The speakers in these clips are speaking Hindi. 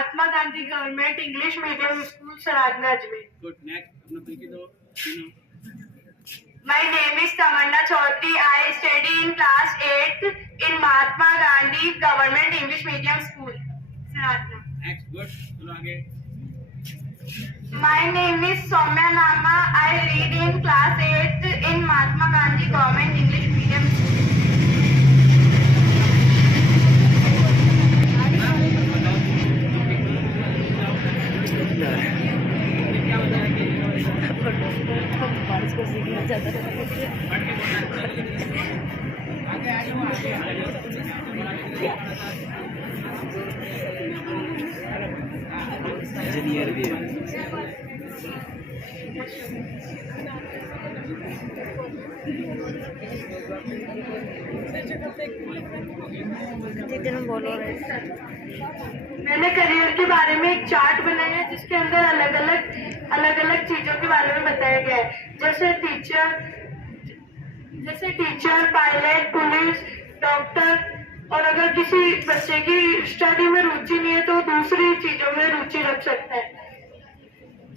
महात्मा Gandhi government English medium school Saradhana Ajmer. Good, next अपना परिचय दो। My name is Tamanna Chaudhary. I study in class 8th in Mahatma Gandhi Government English Medium School, Saradna. Next, good, चलो आगे। My name is Soumya Nama. I read in class 8th in Mahatma Gandhi Government English Medium School. बारिश को सीखना चाहता है। इंजीनियर भी है। बोलो। मैंने करियर के बारे में एक चार्ट बनाया है जिसके अंदर अलग अलग चीजों के बारे में बताया गया है, जैसे टीचर, पायलट, पुलिस, डॉक्टर। और अगर किसी बच्चे की स्टडी में रुचि नहीं है तो वो दूसरी चीजों में रुचि रख सकता है,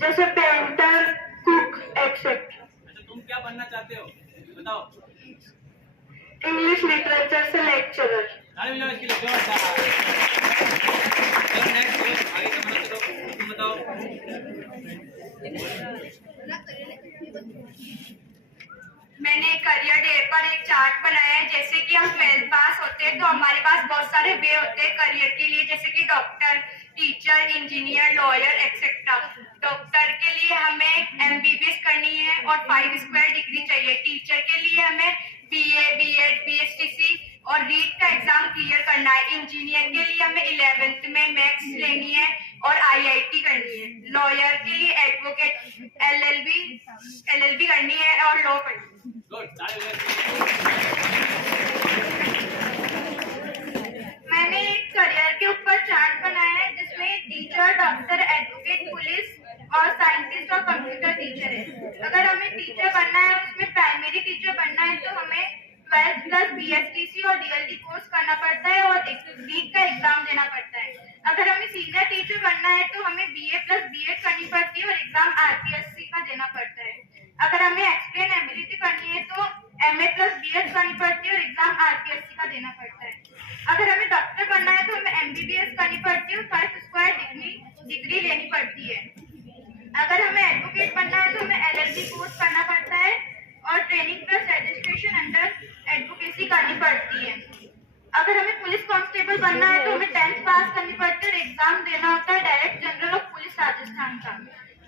जैसे पेंटर, कुक, एक्सेट्रा। अच्छा, तुम क्या बनना चाहते हो बताओ? इंग्लिश लिटरेचर से लेक्चरर। ताली बजाओ इसके लिए, जोरदार। चलो नेक्स्ट, आगे का मना करो, तुम बताओ। मैंने करियर डे पर एक चार्ट बनाया है, जैसे कि हम 12th पास होते हैं तो हमारे पास बहुत सारे वे होते हैं करियर के लिए, जैसे कि doctor, teacher, engineer, lawyer, etcetera. Doctor के लिए हमें MBBS करनी है और 5 स्क्वायर डिग्री चाहिए। टीचर के लिए हमें BA, B.Ed, BSTC और रीट का एग्जाम क्लियर करना है। इंजीनियर के लिए हमें 11th में मैथ्स लेनी है और IIT करनी है। लॉयर के लिए एडवोकेट, LLB करनी है और लॉ करनी है। गुड, ताली बजाओ। मैंने एक करियर के ऊपर चार्ट बनाया है जिसमें टीचर, डॉक्टर, एडवोकेट, पुलिस और साइंटिस्ट और कंप्यूटर टीचर है। अगर हमें टीचर बनना है, उसमें प्राइमरी टीचर बनना है तो हमें 12th प्लस BSTC और DLD कोर्स करना पड़ता है और नीट का एग्जाम देना पड़ता है। अगर हमें सीनियर टीचर बनना है तो हमें BA प्लस B.Ed करनी पड़ती है और एग्जाम RPSC का देना पड़ता है। अगर हमें एक्सप्लेन एबिलिटी करनी है तो MA प्लस B.Ed करनी पड़ती है और एग्जाम RPSC का देना पड़ता है। अगर हमें डॉक्टर बनना है तो हमें MBBS करनी पड़ती है और 5 स्क्वायर डिग्री लेनी पड़ती है। अगर हमें एडवोकेट बनना है तो हमें LLB कोर्स करना पड़ता है और training plus registration under advocacy करनी पड़ती है। अगर हमें पुलिस कांस्टेबल बनना है तो हमें 10th पास करनी पड़ती है और एग्जाम देना होता है direct general of police Rajasthan का।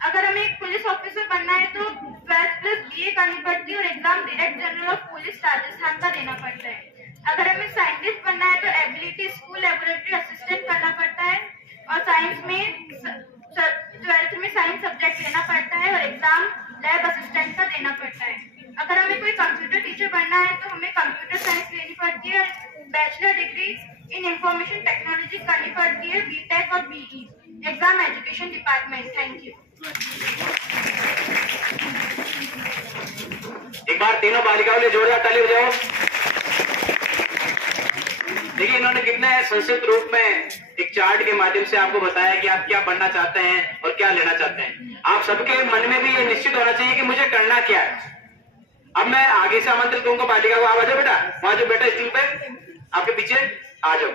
अगर हमें एक पुलिस ऑफिसर बनना है तो 12th प्लस BA करनी पड़ती है और exam direct general of police Rajasthan का देना पड़ता है। अगर हमें साइंटिस्ट बनना है तो एबिलिटी स्कूल लेबोरेटरी असिस्टेंट करना पड़ता है और साइंस में 12th में साइंस सब्जेक्ट लेना पड़ता है और एग्जाम लैब असिस्टेंट का देना पड़ता है। अगर हमें कोई कंप्यूटर टीचर बनना है तो हमें कंप्यूटर साइंस लेनी पड़ती है और bachelor degree in information technology करनी पड़ती है, BTech और BE, exam education department. Thank you. एक बार तीनों बालिकाओं ने जोरदार ताली बजाओ। देखिए, इन्होंने कितने संक्षिप्त रूप में एक चार्ट के माध्यम से आपको बताया कि आप क्या बनना चाहते हैं और क्या लेना चाहते हैं। आप सबके मन में भी ये निश्चित होना चाहिए कि मुझे करना क्या है। अब मैं आगे से आमंत्रित करूंगा बालिका को। आ जाओ बेटा, वहां जो बेटा स्टूल पे आपके पीछे आ जाओ,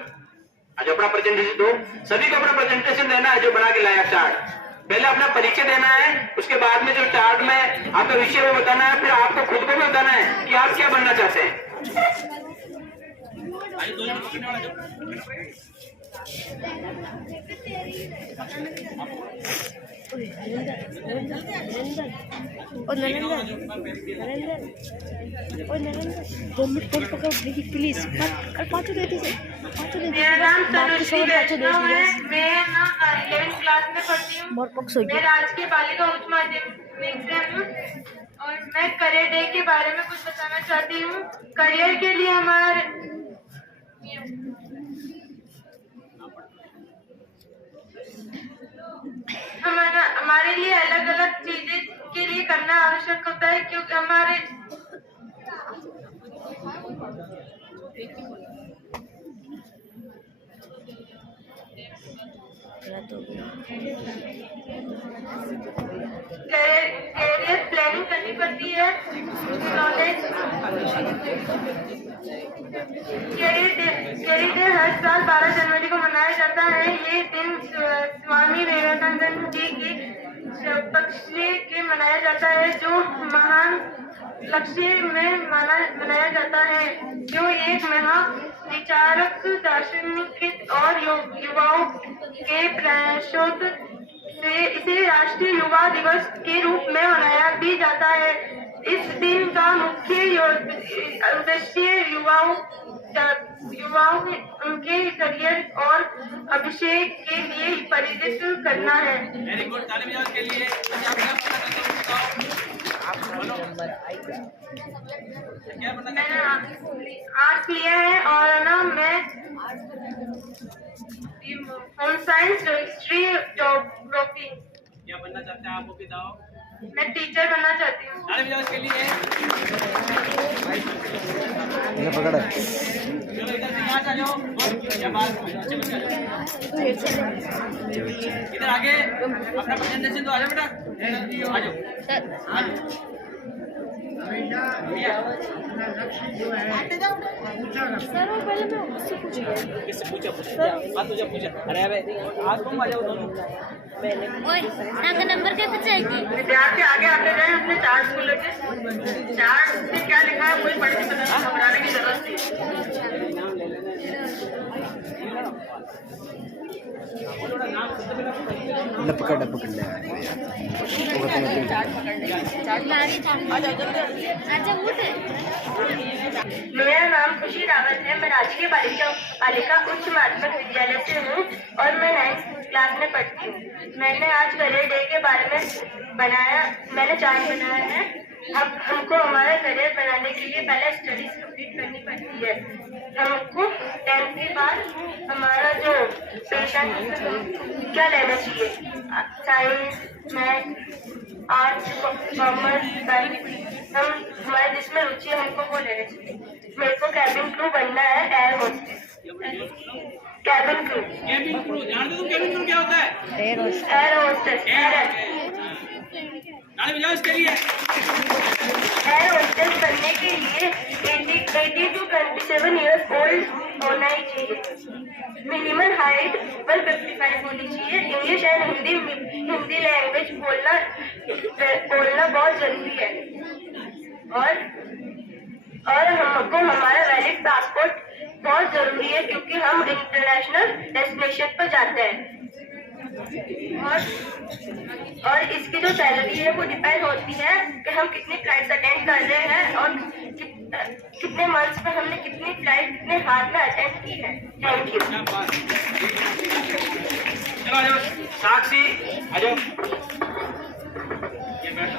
अपना प्रेजेंटेशन दो। सभी को अपना प्रेजेंटेशन देना है जो बना के लाया चार्ट। पहले अपना परिचय देना है, उसके बाद में जो चार्ट में आपका विषय वो बताना है, फिर आपको खुद को भी बताना है कि आप क्या बनना चाहते हैं। प्लीज मेरा नाम तनुश्री वैष्णव है। मैं 11th क्लास में पढ़ती हूँ। मैं राजकीय बालिका उच्च माध्यमिक से हूँ और मैं करियर डे के बारे में कुछ बताना चाहती हूँ। करियर के लिए हमारे लिए अलग अलग चीजें के लिए करना आवश्यक होता है, क्योंकि हमारे कैरियर प्लानिंग करनी पड़ती है, नॉलेज कैरियर डे हर साल 12 जनवरी को मनाया जाता है। ये दिन स्वामी विवेकानंद जी की पक्ष के मनाया जाता है, जो महान लक्ष्य में मनाया जाता है, जो एक विचारक, दार्शनिक और युवाओं के प्रयासों से इसे राष्ट्रीय युवा दिवस के रूप में मनाया भी जाता है। इस दिन का मुख्य उद्देश्य युवाओं उनके करियर और अभिषेक के लिए प्रेरित करना है। वेरी गुड, ताली बजाओ इसके लिए। क्या बनना मैंने आर्ट्स लिया है और ना मैं होम साइंस, हिस्ट्री, ज्योग्राफी। क्या बनना चाहते हैं आप, वो बताओ। मैं टीचर बनना चाहती हूँ। ताली बजाओ इसके लिए। पकड़ चलो इधर से यहाँ आ जाओ। क्या बात, अच्छे बच्चे आ जाओ। इधर आगे अपना प्रेजेंटेशन तो आ जाओ बेटा, आ जाओ आ जाओ। सर वो पहले मैं उससे पूछूंगा। किससे पूछा तुझे पूछा। अरे आज तुम आ जाओ दोनों। आपका नंबर कैसे चाहिए? विद्यार्थी आगे आते जाए अपने चार्ट को लेके। चार्ट में क्या लिखा है कोई पढ़ के घबराने की जरूरत नहीं। पकड़ ले अच्छा उठ। मेरा नाम खुशी रावत है। मैं राजकीय बालिका उच्च माध्यमिक विद्यालय से हूँ और मैं 9th क्लास में पढ़ती हूँ। मैंने आज करियर डे के बारे में मैंने चार्ट बनाया है। हमको हमारा करियर बनाने के लिए पहले स्टडीज कंप्लीट करनी पड़ती है। हमको 10th के बाद हमारा जो पेशेंट क्या लेना चाहिए, science, math, arts, commerce, science, हमारे जिसमें रुचि है हमको वो लेना चाहिए। मेरे को कैबिन क्रू बनना है, एयर होस्टेस। कैबिन क्रू जानते तुम कैबिन क्रू क्या होता है? Air hostess. ताली बजाओ इसके लिए। एयर होस्टेस बनने के लिए 80 to 27 years ओल्ड होना ही चाहिए। मिनिमम हाइट 155 होनी चाहिए। इंग्लिश एंड हिंदी लैंग्वेज बोलना बहुत जरूरी है। और हमको हमारा वैलिड पासपोर्ट बहुत जरूरी है, क्योंकि हम इंटरनेशनल डेस्टिनेशन पर जाते हैं। और इसकी जो सैलरी है वो डिपेंड होती है कि हम कितनी फ्लाइट्स अटेंड कर रहे हैं और कितने मंथ्स में हमने कितनी फ्लाइट कितने हाथ में अटेंड की है। Thank you. चलो आ जाओ साक्षी आ जाओ। ये बैठो।